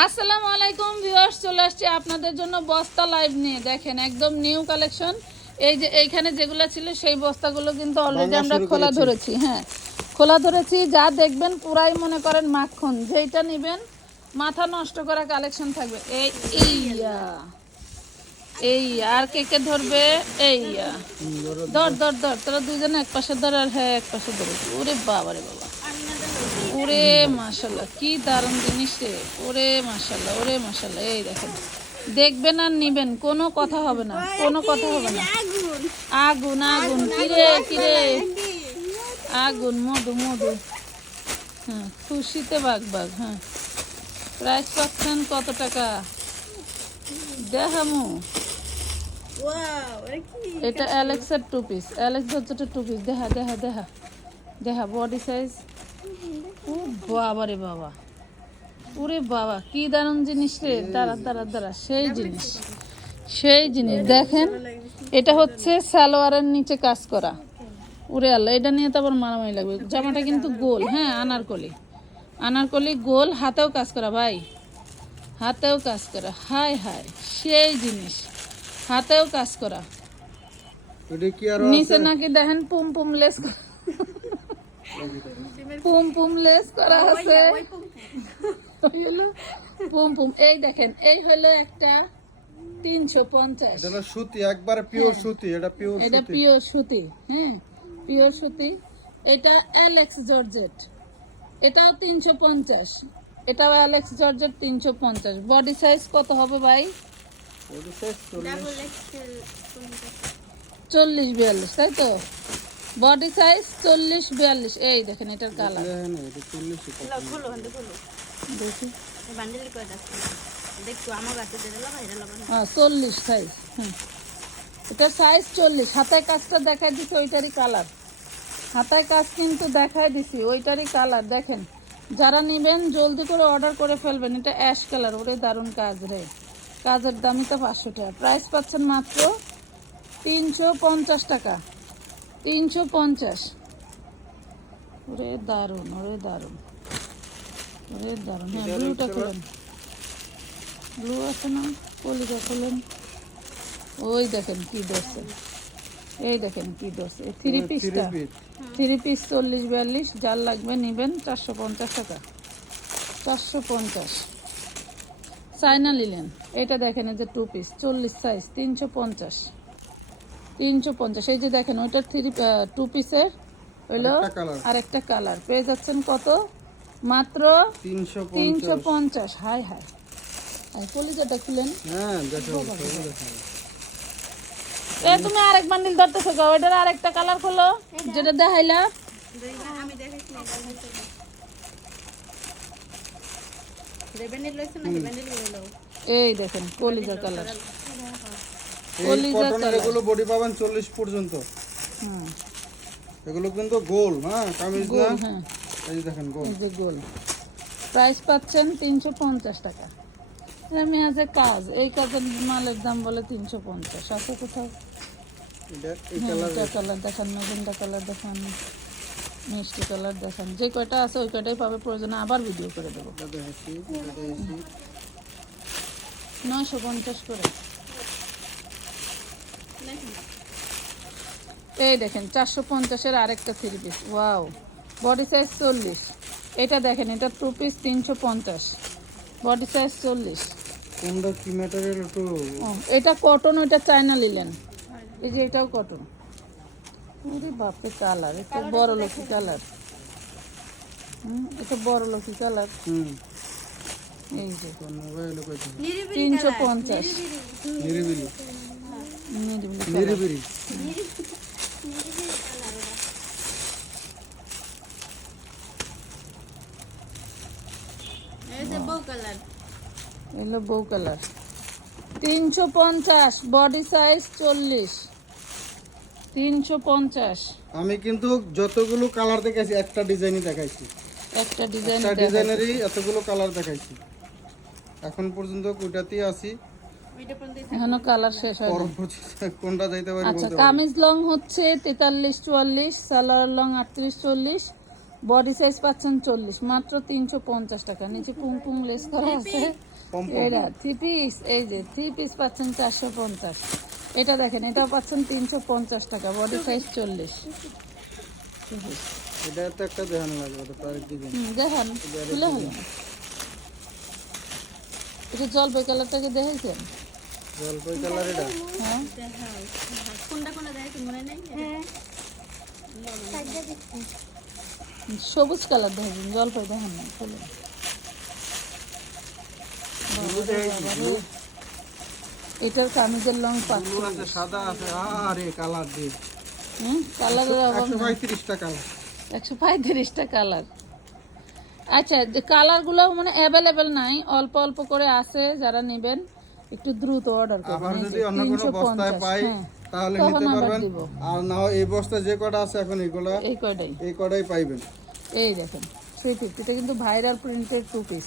আসসালামু আলাইকুম ভিউয়ার্স চলে আসছি আপনাদের জন্য বস্তা লাইভ নিয়ে। দেখেন একদম নিউ কালেকশন। এই যে এইখানে যেগুলো ছিল সেই বস্তাগুলো কিন্তু অলরেডি আমরা খোলা ধরেছি হ্যাঁ। খোলা ধরেছি যা দেখবেন পুরাই মনে করেন মাখন। যেইটা নেবেন মাথা নষ্ট করা কালেকশন থাকবে। এই এইয়া এই আর কে কে ধরবে? এইয়া। ধর ধর ধর তোরা দুজনে এক পাশে ধর আর হ্যাঁ এক পাশে ধরে। ওরে বাবা রে বাবা। ওরে মাশাল্লাহ, কি দারুণ জিনিস রে। ওরে মাশাল্লাহ ওরে মাশাল্লাহ, এই দেখেন। দেখবেন আর নিবেন, কোনো কথা হবে না, কোনো কথা হবে না। আগুন আগুন, কিরে কিরে? আগুন, মধু মধু। হ্যাঁ খুশিতে বাঘ বাঘ হ্যাঁ। প্রাইস পাচ্ছেন কত টাকা? দেখামু। এটা অ্যালেক্সের টু পিস অ্যালেক্স হচ্ছে টু পিস দেখা দেখা দেখা। দেখা বডি সাইজ ও বাবা রে বাবা। ওরে বাবা কি দারুণ জিনিস রে। দাঁড়া দাঁড়া দাঁড়া সেই জিনিস। সেই জিনিস। দেখেন এটা হচ্ছে সালোয়ারের নিচে কাজ করা। উরে আল্লাহ এটা নিয়ে তো আবার মারামারি লাগবে। জামাটা কিন্তু গোল হ্যাঁ আনারকলি। আনারকলি গোল হাতেও কাজ করা ভাই। হাতেও কাজ করা হাই হাই সেই জিনিস। হাতেও কাজ করা। নিচে নাকি দেখেন পুম পুম লেস করা। পুম পুম লেস করা আছে। পুম। পুম এই দেখেন এই হলো একটা তিনশো পঞ্চাশ। এটা সুতি একবারে পিওর সুতি এটা পিওর এটা সুতি। পিওর সুতি হ্যাঁ পিওর সুতি। এটা অ্যালেক্স জর্জেট এটাও তিনশো পঞ্চাশ। এটাও অ্যালেক্স জর্জেট তিনশো পঞ্চাশ। বডি সাইজ কত হবে ভাই। চল্লিশ বিয়াল্লিশ তাই তো? বডি সাইজ চল্লিশ বিয়াল্লিশ। এই দেখেন এটার কালার হ্যাঁ। দেখি হ্যাঁ চল্লিশ সাইজ হুম এটার সাইজ চল্লিশ। হাতায় কাজটা দেখাই দিছি ওইটারই কালার হাতায় কাজ কিন্তু দেখাই দিছি ওইটারই কালার দেখেন যারা নেবেন জলদি করে অর্ডার করে ফেলবেন। এটা অ্যাশ কালার ওরে দারুণ কাজ রে। কাজের দামই তো পাঁচশো টাকা। প্রাইস পাচ্ছেন মাত্র তিনশো পঞ্চাশ টাকা। তিনশো পঞ্চাশ। ওরে দারুণ ওরে দারুণ ওরে দারুণ। হ্যাঁ ব্লুটা খুলেন। ব্লু আছে না? কলিজা খুলেন। ওই দেখেন কি ধরছে এই দেখেন কি ধরছে থ্রি পিসটা থ্রি পিস চল্লিশ বিয়াল্লিশ যার লাগবে নেবেন চারশো পঞ্চাশ টাকা। চারশো পঞ্চাশ। চাইনা নিলেন এটা দেখেন এই যে টু পিস চল্লিশ সাইজ তিনশো পঞ্চাশ। তিনশো পঞ্চাশ। এই যে দেখেন ওইটা থ্রি টু পিসের হইল আরেকটা। কালার পেয়ে যাচ্ছেন কত? মাত্র তিনশো পঞ্চাশ। Hi hi. কলিজাটা খুলেন। হ্যাঁ। এ তুমি আরেক বান্ডিল ধরতেছো গো ওইটার আরেকটা কালার খোলো। যেটা দেখাইলা। এই দেখেন কলিজা কালার কটনের এগুলো বডি পাবেন চল্লিশ পর্যন্ত। এগুলো কিন্তু গোল হ্যাঁ কামিজ না? এই যে দেখেন গোল। এই যে গোল। প্রাইস পাচ্ছেন তিনশো পঞ্চাশ টাকা। আমি আছে কাজ এই কাজের মালের দাম বলে তিনশো পঞ্চাশ। আছে কোথাও? হ্যাঁ, কালার দেখান। নতুনটা কালার দেখান মিষ্টি কালার দেখান। যে কয়টা আছে ওই কয়টাই পাবে প্রয়োজনে আবার ভিডিও করে দেবো। নয়শো পঞ্চাশ করে। এই দেখেন চারশো পঞ্চাশের আরেকটা three piece wow body size চল্লিশ। এটা দেখেন এটা টু পিস তিনশো পঞ্চাশ। বডি সাইজ চল্লিশ। কোনটা কি ম্যাটেরিয়াল একটু? ও এটা কটন ওইটা চায়না নিলেন। এই যে এটাও কটন ওরে বাপরে কালার এটা বড় লক্ষ্মী কালার হুম এটা বড় লক্ষ্মী কালার হুম। এই যে। তিনশো পঞ্চাশ। নিরিবিলি। নিরিবিলি colour। নিরিবিলি এই যে বউ কালার এলো বউ কালার। তিনশো পঞ্চাশ বডি সাইজ চল্লিশ। তিনশো পঞ্চাশ। আমি কিন্তু যতগুলো কালার দেখাইছি একটা ডিজাইনই দেখাইছি। একটা ডিজাইন একটা ডিজাইনেরই এতগুলো কালার দেখাইছি। এখন পর্যন্ত কয়টাতেই আছি। এখনও কালার শেষ হয় কোনটা যাইতে পারি আচ্ছা কামিজ লং হচ্ছে তেতাল্লিশ চুয়াল্লিশ সালোয়ার লং আটত্রিশ চল্লিশ বডি সাইজ পাচ্ছেন চল্লিশ মাত্র তিনশো পঞ্চাশ টাকা। নিচে কুমকুম লেস করা আছে। পম। থ্রি পিস এই যে থ্রি পিস পাচ্ছেন চারশো পঞ্চাশ। এটা দেখেন এটাও পাচ্ছেন তিনশো পঞ্চাশ টাকা বডি সাইজ চল্লিশ। এটা তো একটা দেখানো লাগবে তো তার ডিজাইন হুম দেখান খুলে হলো। এটা জলপাই কালারটাকে দেখেছেন জলপাই কালার এটা? হ্যাঁ। কোনটা কোনটা দেয় কি মনে নেই? সবুজ কালার দেখেছেন জলপাই দেখেন না খুলে। এটার কামিজের লং পাঁচ ব্লু আছে সাদা আছে আরে কালার দিয়ে হুম কালারের অভাব একশো নেই। পঁয়ত্রিশ টাকা কালার। আচ্ছা যে কালারগুলো মানে অ্যাভেলেবেল নাই অল্প অল্প করে আছে যারা নেবেন একটু দ্রুত অর্ডার আবার করবেন এই যদি অন্য কোনো বস্তায় পাই হ্যাঁ, তাহলে নিতে পারবেন। আর না হয় এই বস্তা যে কটা আছে এখন এগুলা এই কয়টাই? এই কটাই পাইবেন। এই দেখেন থ্রি ফিফটি এটা কিন্তু ভাইরাল প্রিন্টের টু পিস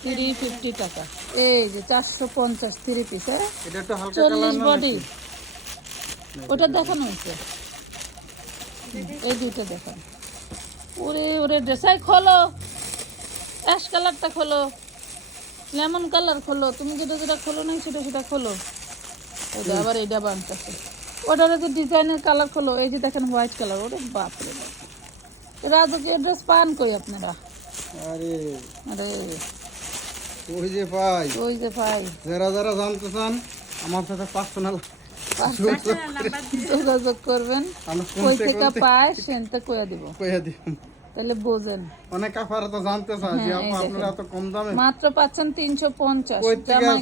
থ্রি ফিফটি টাকা। এই যে চারশো পঞ্চাশ থ্রি পিস হ্যাঁ? এটা একটু হালকা চল্লিশ কালার না বডি ওটা দেখানো হয়েছে। এই দুইটা দেখান। ওরে ওরে ড্রেসাই খোলো। অ্যাশ কালারটা খোলো। লেমন কালার খোলো। তুমি যেটা যেটা খোলো নাই সেটা সেটা খোলো। যে আবার এইটা বানতেছে। ওটার যে ডিজাইনের কালার খোলো এই যে দেখেন হোয়াইট কালার ওরে বাপরে বাপ। রাজকীয় ড্রেস পান কই আপনারা? আরে। আরে। ওই যে পাই ওই যে ভাই। যারা যারা জানতে চান আমার সাথে পার্সোনাল যোগাযোগ করবেন। কই থেকে পায় সেনতে কইয়া দিব। কইয়া দিই তাহলে বোঝেন। অনেক কাফারা তো জানতে চায় যে হ্যাঁ, এই আপা আপনারা দেখেন। এত কম দামে? মাত্র পাচ্ছেন তিনশো পঞ্চাশ। কই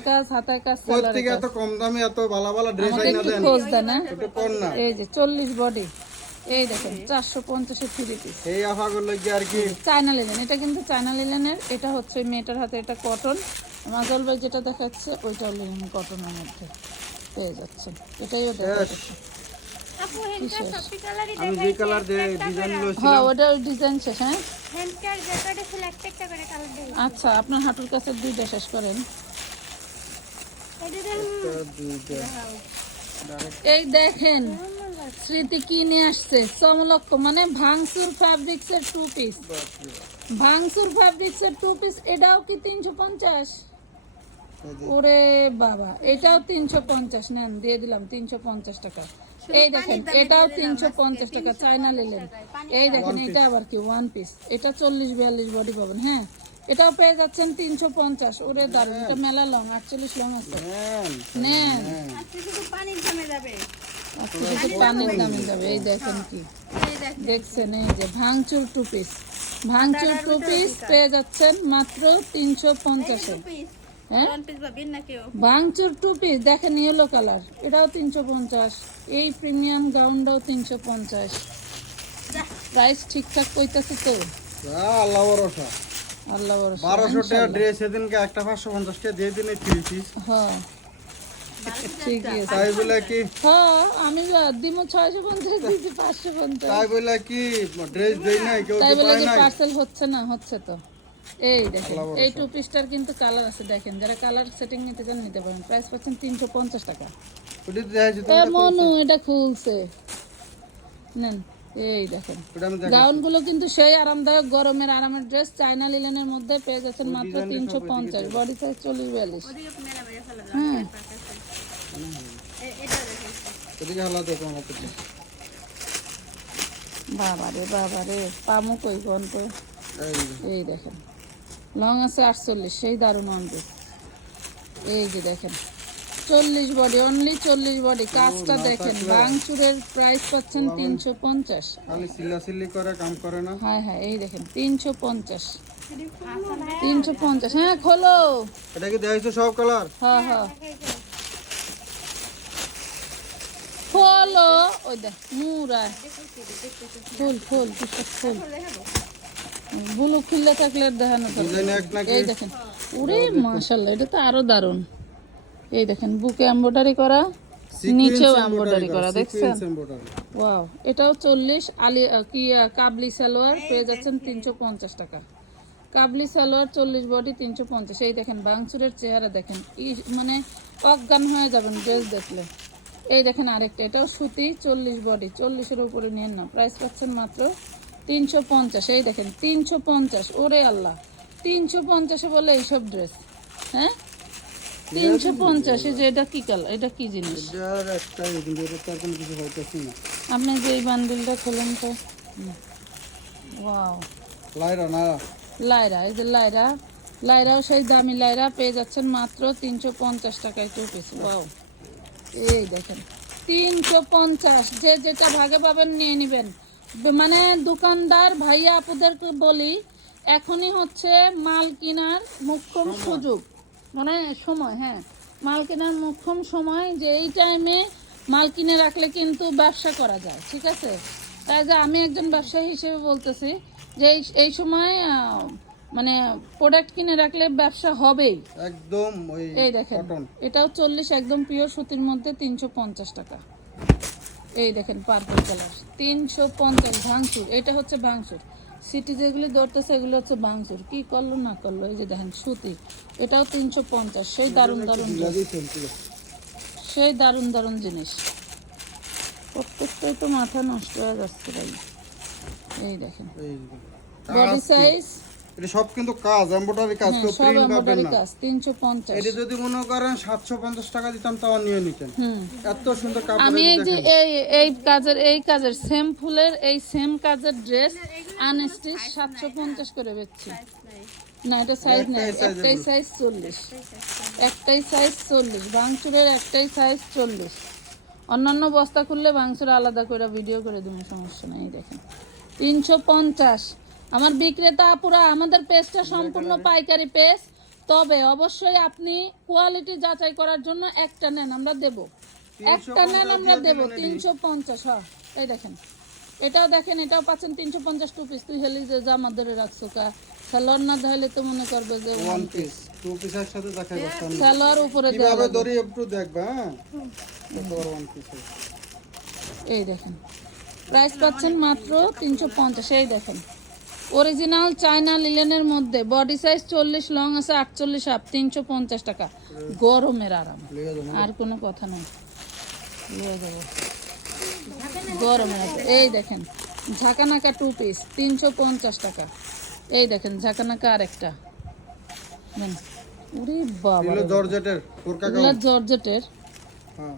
কাজ হাতায় কাজ কোথা সেলারের থেকে এত কম দামে এত ভালো ভালো ড্রেস আইনা দেন। খোঁজ দেন হ্যাঁ? একটু কর না। এই যে চল্লিশ বডি এই দেখেন চারশো পঞ্চাশের থ্রি পিস এই আফাগুলো কি আর কি? চায়না লিলেন এটা কিন্তু চায়না লিলেনের এটা হচ্ছে মেয়েটার হাতে এটা কটন মাজল ভাই যেটা দেখাচ্ছে ওইটাও লিলেন কটনের মধ্যে। পেয়ে যাচ্ছে এটাই ওটা আমি যে কালার ডিজাইন হ্যাঁ ওটা ডিজাইন শেষ হ্যাঁ? আচ্ছা আপনার হাঁটুর কাছে দুইটা শেষ করেন। এটা দেন দুইটা। এই দেখেন স্মৃতি কি নিয়ে আসছে? সমলক্ষ মানে ভাঙচুর ফ্যাব্রিক্স এর টু পিস ভাঙচুর ফ্যাব্রিক্স এর টু পিস এটাও কি তিনশো পঞ্চাশ? ওরে বাবা এটাও তিনশো পঞ্চাশ নেন দিয়ে দিলাম তিনশো পঞ্চাশ টাকা। এই দেখেন এটাও তিনশো পঞ্চাশ টাকা চায়না নিলেন এই দেখেন এটা আবার কি? ওয়ান পিস এটা চল্লিশ বিয়াল্লিশ বডি পাবেন হ্যাঁ? এটাও পেয়ে যাচ্ছেন তিনশো পঞ্চাশ। ওরে দারুণ এটা মেলা লং আটচল্লিশ লং আছে। নেন নেন। পানির দামে যাবে। পানির দামে যাবে। এই দেখেন কি? দেখছেন এই যে ভাঙচুর টু পিস ভাঙচুর টু পিস পেয়ে যাচ্ছেন মাত্র তিনশো পঞ্চাশে। হ্যাঁ? ভাঙচুর টু পিস দেখেন ইয়েলো কালার এটাও তিনশো পঞ্চাশ। এই প্রিমিয়াম গাউনটাও তিনশো পঞ্চাশ। প্রাইস ঠিকঠাক কইতেছে তো। আল্লাহ ভরসা। আল্লাহ ভরসা। বারোশো টাকা ড্রেস সেদিনকে একটা পাঁচশো পঞ্চাশ টাকা দিয়ে দিন থ্রি পিস হ্যাঁ। ঠিকই আছে। তাই বলে কি? হ্যাঁ আমি দিমু ছয়শো পঞ্চাশ পাঁচশো পঞ্চাশ। তাই বলে কি ড্রেস দেই নাই কেউ তাই বলে কি পার্সেল হচ্ছে না হচ্ছে তো। এই দেখেন এই টু পিসটার কিন্তু কালার আছে দেখেন যারা কালার সেটিং নিতে চান নিতে পারেন। প্রাইস পাচ্ছেন তিনশো পঞ্চাশ টাকা। মনু এটা খুলছে? নেন এই দেখেন। ওটা গাউনগুলো কিন্তু সেই আরামদায়ক গরমের আরামের ড্রেস চাইনা লিলেনের মধ্যে পেয়ে যাচ্ছেন মাত্র তিনশো পঞ্চাশ। বডি সাইজ চল্লিশ বিয়াল্লিশ। ওদিকে মেলা মেলা ফেলে দাও হ্যাঁ। বাবা রে বাবা রে পামু কই কোন কই? এই দেখেন। লং আছে আটচল্লিশ সেই দারুণ অন পিস এই যে দেখেন চল্লিশ বডি অনলি চল্লিশ বডি কাজটা দেখেন বাংচুরের প্রাইস পাচ্ছেন তিনশো পঞ্চাশ। করে কাম করে না? হ্যাঁ হ্যাঁ এই দেখেন তিনশো পঞ্চাশ। তিনশো পঞ্চাশ হ্যাঁ খোলো। এটা কি দেখাইছো সব কালার হ্যাঁ হ্যাঁ খোলো। ওই দেখ মুরায় ফুল ফুল ফুল বুলু খুললে থাকলে দেখানো এই দেখেন। ওরে মাশাল্লাহ এটা তো আরও দারুণ। এই দেখেন বুকে এমব্রয়ডারি করা নিচেও করা দেখছেন? ওয়াও এটাও চল্লিশ আলি কি কাবলি সালোয়ার পেয়ে যাচ্ছেন তিনশো পঞ্চাশ টাকা। কাবলি সালোয়ার চল্লিশ বডি তিনশো পঞ্চাশ। এই দেখেন বাংচুরের চেহারা দেখেন। ই মানে অজ্ঞান হয়ে যাবেন ড্রেস দেখলে। এই দেখেন আরেকটা এটাও সুতি চল্লিশ বডি। চল্লিশের উপরে নেন না প্রাইস পাচ্ছেন মাত্র তিনশো পঞ্চাশ এই দেখেন তিনশো পঞ্চাশ ওরে আল্লাহ। তিনশো পঞ্চাশে বলে এইসব ড্রেস হ্যাঁ? তিনশো পঞ্চাশে যে এটা কি কালার এটা কি জিনিস? আপনি যে এই বান্ডিলটা খোলেন তো ওয়াও। লাইরা লাইরা এই যে লাইরা লাইরাও সেই দামি লাইরা পেয়ে যাচ্ছেন মাত্র তিনশো পঞ্চাশ টাকায় টু পিস ওয়াও। এই দেখেন তিনশো পঞ্চাশ যে যেটা ভাগে পাবেন নিয়ে নেবেন। মানে দোকানদার ভাইয়া আপুদেরকে বলি এখনই হচ্ছে মাল কেনার মুখ্যম সুযোগ। মানে সময় হ্যাঁ। মাল কেনার মুখ্যম সময় যে এই টাইমে মাল কিনে রাখলে কিন্তু ব্যবসা করা যায় ঠিক আছে? তাই যে আমি একজন ব্যবসায়ী হিসেবে বলতেছি যে এই সময় মানে প্রোডাক্ট কিনে রাখলে ব্যবসা হবেই। একদম এই দেখেন এটাও চল্লিশ একদম পিওর সুতির মধ্যে তিনশো পঞ্চাশ টাকা। এই দেখেন পার্পল কালার তিনশো পঞ্চাশ ভাঙচুর এটা হচ্ছে ভাঙচুর। সিটি যেগুলি ধরতেছে এগুলো হচ্ছে ভাঙচুর। কি করল না করল এই যে দেখেন সুতি এটাও তিনশো পঞ্চাশ। সেই দারুণ দারুণ সেই দারুণ দারুণ জিনিস। প্রত্যেকটাই তো মাথা নষ্ট হয়ে যাচ্ছে ভাই। এই দেখেন। বডি সাইজ এটা সব কিন্তু কাজ এমব্রয়ডারি কাজ সব প্রিন্ট পাবেন না। এটা যদি মনে করেন সাতশো পঞ্চাশ টাকা দিতাম তাও নিয়ে নিতেন। এত সুন্দর কাপড় আমি এই যে এই এই কাজের এই কাজের সেম ফুলের এই সেম কাজের ড্রেস আনস্টিচ সাতশো পঞ্চাশ করে বেচছি। না এটা সাইজ নেই একটাই। সাইজ চল্লিশ। একটাই সাইজ চল্লিশ ভাঙচুরের একটাই সাইজ চল্লিশ। অন্যান্য বস্তা খুললে ভাঙচুর আলাদা করে ভিডিও করে দেবো সমস্যা নেই দেখেন। তিনশো পঞ্চাশ। আমার বিক্রেতা আপুরা আমাদের পেজটা সম্পূর্ণ পাইকারি পেজ তবে অবশ্যই আপনি কোয়ালিটি যাচাই করার জন্য একটা নেন আমরা দেব। একটা নেন আমরা দেব। তিনশো পঞ্চাশ হ্যাঁ এই দেখেন। এটাও দেখেন এটাও পাচ্ছেন তিনশো পঞ্চাশ টু পিস তুই হেলি যে জামা ধরে রাখছো কা সালোয়ার না ধরলে তো মনে করবে যে ওয়ান পিস টু পিসের সাথে দেখাই বসতাম সালোয়ার উপরে কীভাবে। ধরি একটু দেখবে হ্যাঁ? ওয়ান পিস এই দেখেন। প্রাইস পাচ্ছেন মাত্র তিনশো পঞ্চাশ এই দেখেন। অরিজিনাল চায়না লিলেনের মধ্যে বডি সাইজ চল্লিশ লং আছে আটচল্লিশ আপ তিনশো পঞ্চাশ টাকা। গরমের আরাম। আর কোনো কথা নেই। গরমের এই দেখেন ঝাঁকানাকা টু পিস তিনশো পঞ্চাশ টাকা। এই দেখেন ঝাঁকানাকা আরেকটা। ওরে বাবা জর্জেটের হ্যাঁ।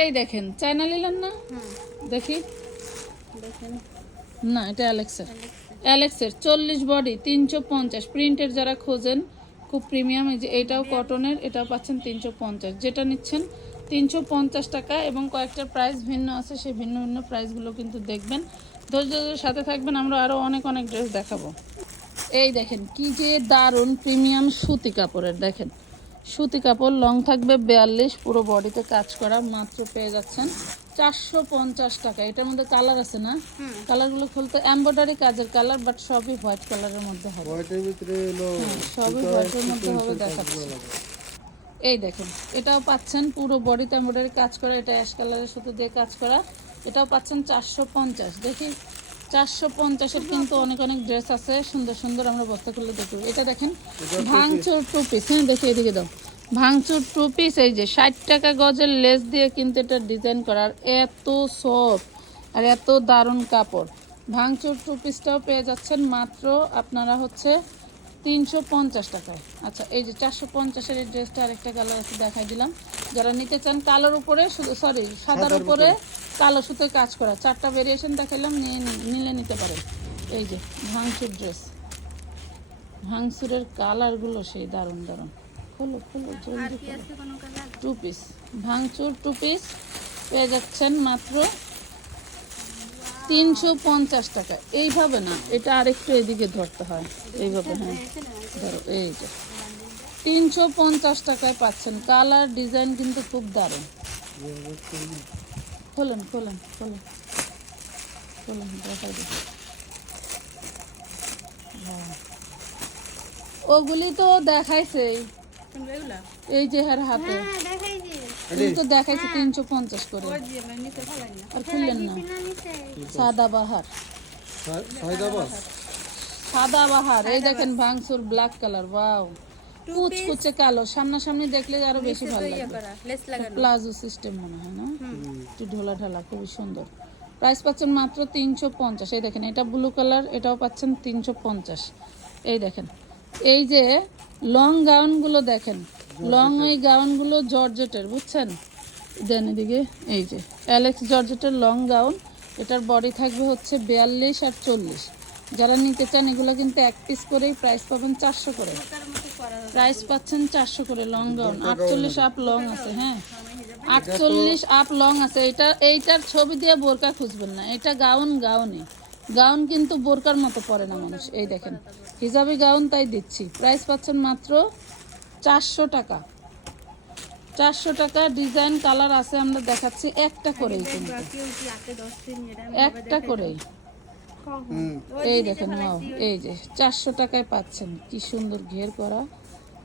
এই দেখেন চায়না লিলেন না? দেখি। দেখেন। না, এটা অ্যালেক্সের অ্যালেক্সের চল্লিশ বডি তিনশো পঞ্চাশ। প্রিন্টের যারা খোঁজেন, খুব প্রিমিয়াম এই যে এটাও কটনের এটাও পাচ্ছেন তিনশো পঞ্চাশ। যেটা নিচ্ছেন, তিনশো পঞ্চাশ টাকা এবং কয়েকটা প্রাইস ভিন্ন আছে, সেই ভিন্ন ভিন্ন প্রাইসগুলো কিন্তু দেখবেন। ধৈর্য ধরে সাথে থাকবেন, আমরা আরও অনেক অনেক ড্রেস দেখাবো। এই দেখেন, কি যে দারুণ প্রিমিয়াম সুতি কাপড়ের, দেখেন। সুতি কাপড় লং থাকবে বিয়াল্লিশ পুরো বডিতে কাজ করা মাত্র পেয়ে যাচ্ছেন চারশো পঞ্চাশ টাকা। এটার মধ্যে কালার আছে না? কালারগুলো খুলতে এমব্রয়ডারি কাজের কালার বাট সবই হোয়াইট কালারের মধ্যে হবে। হোয়াইটের ভিতরে এলো সবই হোয়াইটের মধ্যে হবে দেখাচ্ছি এই দেখেন এটাও পাচ্ছেন পুরো বডিতে এমব্রয়ডারি কাজ করা এটা অ্যাশ কালারের সাথে দিয়ে কাজ করা এটাও পাচ্ছেন চারশো পঞ্চাশ। দেখি চারশো পঞ্চাশের কিন্তু অনেক অনেক ড্রেস আছে। সুন্দর সুন্দর আমরা বস্তা খুলে দেখব। এটা দেখেন ভাঙচুর টু পিস হ্যাঁ দেখি এদিকে দাও। ভাঙচুর টু পিস এই যে ষাট টাকা গজের লেস দিয়ে কিন্তু এটা ডিজাইন করার এত সফট আর এত দারুণ কাপড়। ভাঙচুর টু পিসটাও পেয়ে যাচ্ছেন মাত্র আপনারা হচ্ছে তিনশো পঞ্চাশ টাকায়। আচ্ছা এই যে চারশো পঞ্চাশের এই ড্রেসটা আরেকটা কালার আছে দেখাই দিলাম। যারা নিতে চান কালোর উপরে শুধু সরি সাদার উপরে। কালো সুতোয় কাজ করা। চারটা ভেরিয়েশন দেখাইলাম নিয়ে নিলে নিতে পারেন এই যে ভাঙচুর ড্রেস ভাঙচুরের কালারগুলো সেই দারুণ দারুণ। খোলো খোলো জলদি টু পিস ভাঙচুর টু পিস পেয়ে যাচ্ছেন মাত্র তিনশো পঞ্চাশ টাকা। এইভাবে না এটা আরেকটু এদিকে ধরতে হয়। এইভাবে হ্যাঁ। ধরো এই যে। তিনশো পঞ্চাশ টাকায় পাচ্ছেন। কালার ডিজাইন কিন্তু খুব দারুণ। খোলেন খোলেন খোলেন। খোলেন দেখাই দিই। বাহ। ওগুলি তো দেখাইছেই এই যে হার হাতে। হ্যাঁ তো দেখাইছে তিনশো পঞ্চাশ করে। মানে আর খুললেন না। সাদা বাহার সাদা বাহার এই দেখেন ভাঙসুর ব্ল্যাক কালার ওয়াও কুচকুচে কালো সামনাসামনি দেখলে আরও বেশি ভালো ইয়ে লাগানো। প্লাজো সিস্টেম মনে হয় না? একটু ঢোলা ঢালা খুবই সুন্দর। প্রাইস পাচ্ছেন মাত্র তিনশো পঞ্চাশ। এই দেখেন এটা ব্লু কালার এটাও পাচ্ছেন তিনশো পঞ্চাশ। এই দেখেন এই যে লং গাউনগুলো দেখেন লং এই গাউনগুলো জর্জেটের বুঝছেন? দেন এদিকে এই যে অ্যালেক্স জর্জেটের লং গাউন এটার বডি থাকবে হচ্ছে বিয়াল্লিশ আর চল্লিশ। যারা নিতে চান এগুলো কিন্তু এক পিস করেই প্রাইস পাবেন চারশো করে প্রাইস পাচ্ছেন চারশো করে লং গাউন আটচল্লিশ আপ লং আছে হ্যাঁ আটচল্লিশ আপ লং আছে এটা এইটার ছবি দিয়ে বোরকা খুঁজবেন না এটা গাউন গাউনে গাউন কিন্তু বোরকার মতো পরে না মানুষ এই দেখেন হিজাবি গাউন তাই দিচ্ছি প্রাইস পাচ্ছেন মাত্র চারশো টাকা চারশো টাকা ডিজাইন কালার আছে আমরা দেখাচ্ছি একটা করেই কিন্তু একটা করেই এই দেখেন ওয়াও এই যে চারশো টাকায় পাচ্ছেন কি সুন্দর ঘের করা।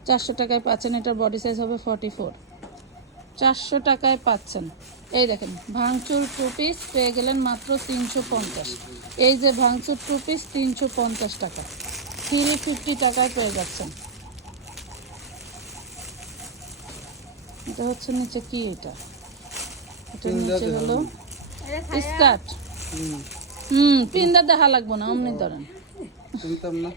চারশো টাকায় পাচ্ছেন এটার বডি সাইজ হবে ফর্টি ফোর চারশো টাকায় পাচ্ছেন। এই দেখেন ভাঙচুর টু পিস পেয়ে গেলেন মাত্র তিনশো পঞ্চাশ। এই যে ভাঙচুর টু পিস তিনশো পঞ্চাশ টাকা। থ্রি ফিফটি টাকায় পেয়ে যাচ্ছেন। এটা হচ্ছে নিচে কি এটা? এটা নিচে হলো স্কার্ট। হুম পিন্দা দেখা লাগবো না অমনি ধরেন। না।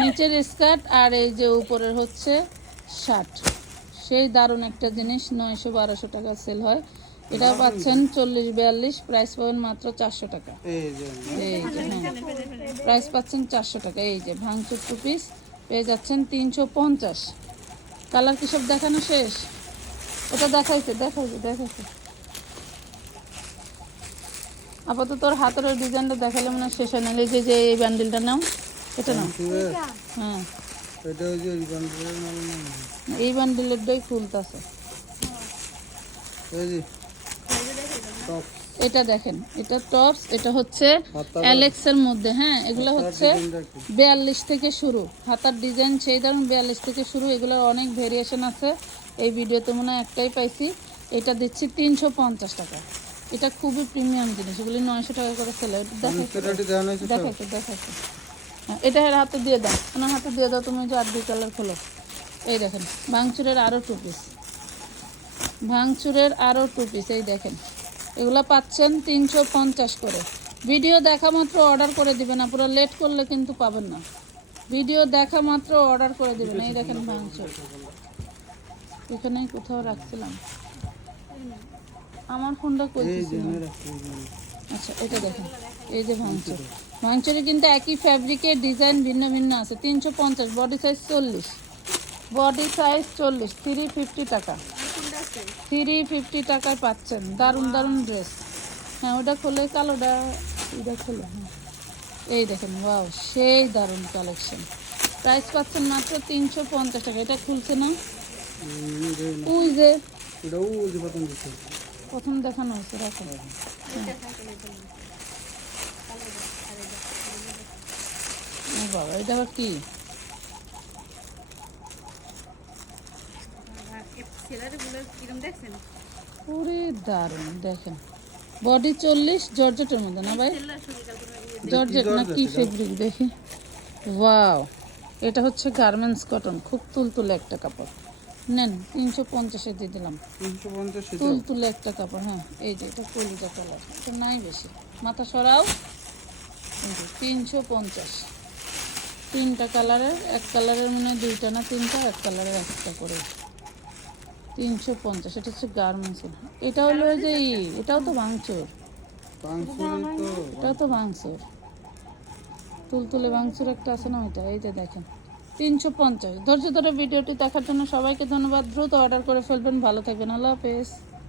নিচের স্কার্ট আর এই যে উপরের হচ্ছে শার্ট। সেই দারুণ একটা জিনিস নয়শো বারোশো টাকা সেল হয়। এটা পাচ্ছেন চল্লিশ বিয়াল্লিশ প্রাইস পাবেন মাত্র চারশো টাকা। এই যে এই যে হ্যাঁ। প্রাইস পাচ্ছেন চারশো টাকা এই যে ভাঙচুর টু পিস পেয়ে যাচ্ছেন তিনশো পঞ্চাশ। কালার কি সব দেখানো শেষ? ওটা দেখাইছে দেখাইছে দেখাইছে। আপাতত তোর হাতের ওই ডিজাইনটা দেখালে মনে শেষ হয় না এই যে যে এই ব্যান্ডেলটা নাও এটা নাও। হ্যাঁ। এটা ওই যে রিবান্ডের নাম না এই যে টপ এটা দেখেন এটা টপস এটা হচ্ছে অ্যালেক্সের মধ্যে হ্যাঁ এগুলো হচ্ছে বিয়াল্লিশ থেকে শুরু। হাতার ডিজাইন সেই ধরুন বিয়াল্লিশ থেকে শুরু এগুলোর অনেক ভেরিয়েশন আছে। এই ভিডিওতে মনে হয় একটাই পাইছি এটা দিচ্ছি তিনশো পঞ্চাশ টাকা। এটা খুবই প্রিমিয়াম জিনিস এগুলি নয়শো টাকা করে সেল হয়। এটা এর হাতে দিয়ে দাও। ওনার হাতে দিয়ে দাও তুমি যে আর দুই কালার খোলো। এই দেখেন ভাঙচুরের আরও টু পিস ভাঙচুরের আরও টু পিস এই দেখেন। এগুলো পাচ্ছেন তিনশো পঞ্চাশ করে। ভিডিও দেখা মাত্র অর্ডার করে দিবেন পুরো লেট করলে কিন্তু পাবেন না। ভিডিও দেখা মাত্র অর্ডার করে দিবেন এই দেখেন ভাঙচুর। এখানে কোথাও রাখছিলাম। আমার ফোনটা এনে। আচ্ছা এটা দেখেন এই যে ভাঙচুর। ভাঙচুরে কিন্তু একই ফ্যাব্রিকের ডিজাইন ভিন্ন ভিন্ন আছে। তিনশো পঞ্চাশ বডি সাইজ চল্লিশ। বডি সাইজ চল্লিশ থ্রি ফিফটি টাকা। থ্রি ফিফটি টাকায় পাচ্ছেন। দারুণ দারুণ ড্রেস হ্যাঁ ওটা খোলে কালোটা এটা খোলে হ্যাঁ। এই দেখেন ওয়াও সেই দারুণ কালেকশন প্রাইস পাচ্ছেন মাত্র তিনশো পঞ্চাশ টাকা। এটা খুলছে না। ওই যে। ওই যে প্রথম দেখানো হয়েছে রাখো। বাবা এটা আবার কি? পুরে দারুণ দেখেন। বডি চল্লিশ জর্জেটের মধ্যে না ভাই? জর্জেট না কি ফেব্রিক দেখি? ওয়াও এটা হচ্ছে গার্মেন্টস কটন খুব তুলতুলে একটা কাপড়। নেন তিনশো পঞ্চাশে দিয়ে দিলাম। তিনশো পঞ্চাশ এটা তুলতুলে একটা কাপড় হ্যাঁ এই যে এটা কলিজা কালার এটা নাই বেশি। মাথা সরাও। তিনশো পঞ্চাশ। তিনটা কালারের এক কালারের মনে দুইটা না তিনটা এক কালারের একটা করে। তিনশো পঞ্চাশ এটা হচ্ছে গার্মেন্টস এটা হলো যে এটাও তো ভাঙচুর। তো এটাও তো ভাঙচুর। তুলতুলে ভাঙচুর একটা আছে না ওইটা এই যে দেখেন। তিনশো পঞ্চাশ। ধৈর্য ধরে ভিডিওটি দেখার জন্য সবাইকে ধন্যবাদ। দ্রুত অর্ডার করে ফেলবেন। ভালো থাকবেন। আল্লাহ হাফেজ।